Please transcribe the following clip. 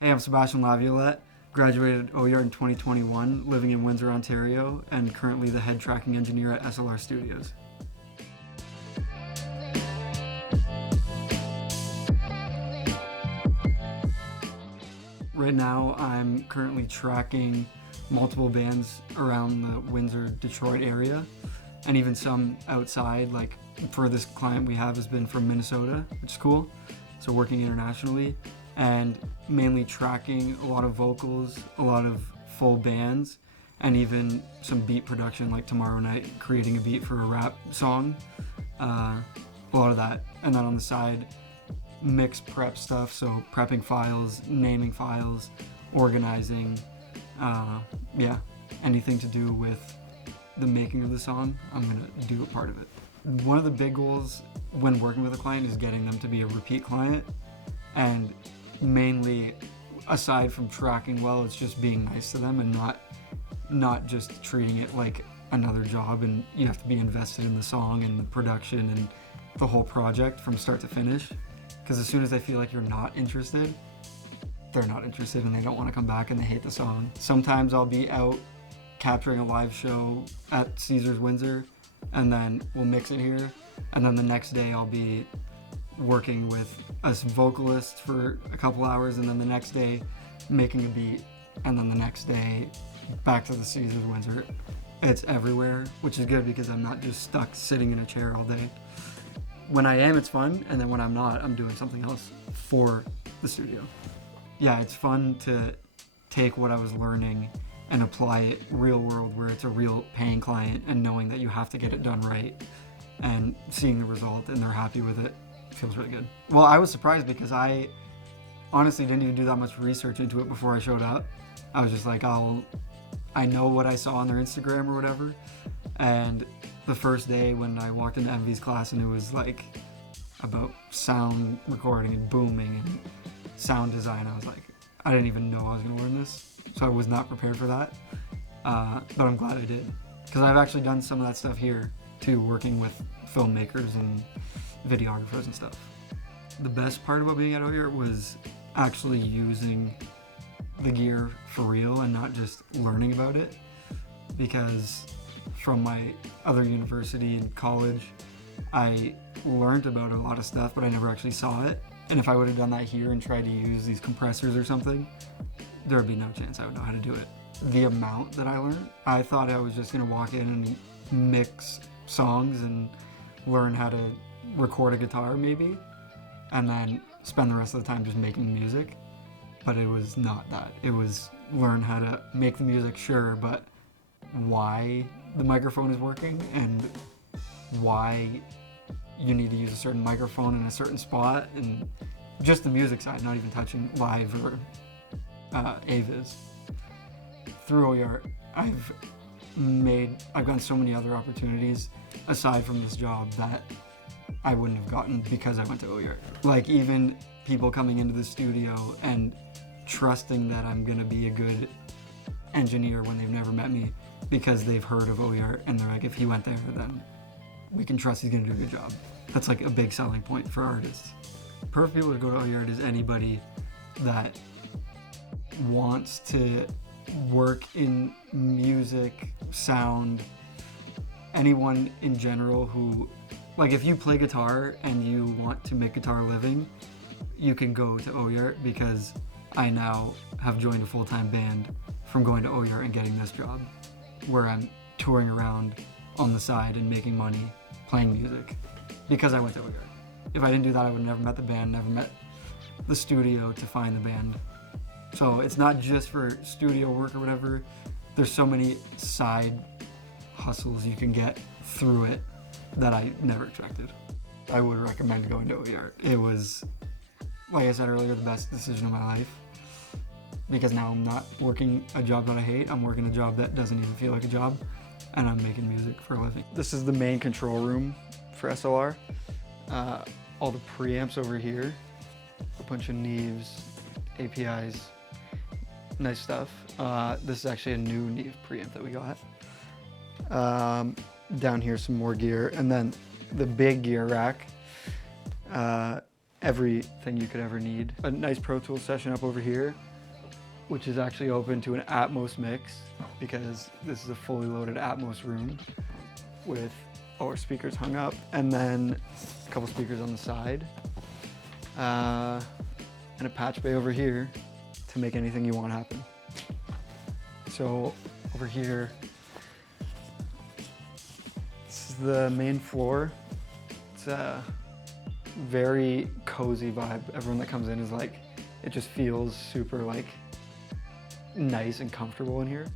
Hey, I'm Sebastien Laviolette, graduated OIART in 2021, living in Windsor, Ontario, and currently the head tracking engineer at SLR Studios. Right now, I'm currently tracking multiple bands around the Windsor, Detroit area, and even some outside. Like, the furthest client we have has been from Minnesota, which is cool. So working internationally, and mainly tracking a lot of vocals, a lot of full bands, and even some beat production, like tomorrow night, creating a beat for a rap song. A lot of that. And then on the side, mix prep stuff, so prepping files, naming files, organizing, anything to do with the making of the song, I'm gonna do a part of it. One of the big goals when working with a client is getting them to be a repeat client, and mainly, aside from tracking well, it's just being nice to them and not just treating it like another job, and you have to be invested in the song and the production and the whole project from start to finish. Because as soon as they feel like you're not interested, they're not interested and they don't want to come back and they hate the song. Sometimes I'll be out capturing a live show at Caesars Windsor, and then we'll mix it here, and then the next day I'll be working with a vocalist for a couple hours, and then the next day making a beat, and then the next day back to the Caesars Windsor. It's everywhere, which is good because I'm not just stuck sitting in a chair all day. When I am, it's fun, and then when I'm not, I'm doing something else for the studio. Yeah, it's fun to take what I was learning and apply it real world, where it's a real paying client, and knowing that you have to get it done right, and seeing the result and they're happy with it feels really good. Well, I was surprised because I honestly didn't even do that much research into it before I showed up. I was just like, I know what I saw on their Instagram or whatever, and the first day when I walked into MV's class and it was like about sound recording and booming and sound design, I was like, I didn't even know I was gonna learn this, so I was not prepared for that, but I'm glad I did, because I've actually done some of that stuff here too, working with filmmakers and videographers and stuff. The best part about being at OIART was actually using the gear for real and not just learning about it, because from my other university and college, I learned about a lot of stuff, but I never actually saw it. And if I would have done that here and tried to use these compressors or something, there would be no chance I would know how to do it. The amount that I learned, I thought I was just gonna walk in and mix songs and learn how to record a guitar maybe, and then spend the rest of the time just making music. But it was not that. It was learn how to make the music, sure, but why the microphone is working and why you need to use a certain microphone in a certain spot, and just the music side, not even touching live or AVIS. Through OIART, I've gotten so many other opportunities aside from this job that I wouldn't have gotten because I went to OIART. Like, even people coming into the studio and trusting that I'm gonna be a good engineer when they've never met me, because they've heard of OIART and they're like, if he went there, then we can trust he's gonna do a good job. That's like a big selling point for artists. Perfect people to go to OIART is anybody that wants to work in music, sound, anyone in general who, like, if you play guitar and you want to make guitar a living, you can go to OIART, because I now have joined a full-time band from going to OIART and getting this job, where I'm touring around on the side and making money playing music because I went to OIART. If I didn't do that, I would have never met the band, never met the studio to find the band. So it's not just for studio work or whatever. There's so many side hustles you can get through it that I never expected. I would recommend going to OIART. It was, like I said earlier, the best decision of my life, because now I'm not working a job that I hate. I'm working a job that doesn't even feel like a job, and I'm making music for a living. This is the main control room for SLR. All the preamps over here, a bunch of Neves, APIs, nice stuff. This is actually a new Neve preamp that we got. Down here, some more gear, and then the big gear rack everything you could ever need. A nice Pro Tools session up over here, which is actually open to an Atmos mix because this is a fully loaded Atmos room with all our speakers hung up, and then a couple speakers on the side, and a patch bay over here to make anything you want happen. So over here, this is the main floor. It's a very cozy vibe. Everyone that comes in is like, it just feels super like nice and comfortable in here.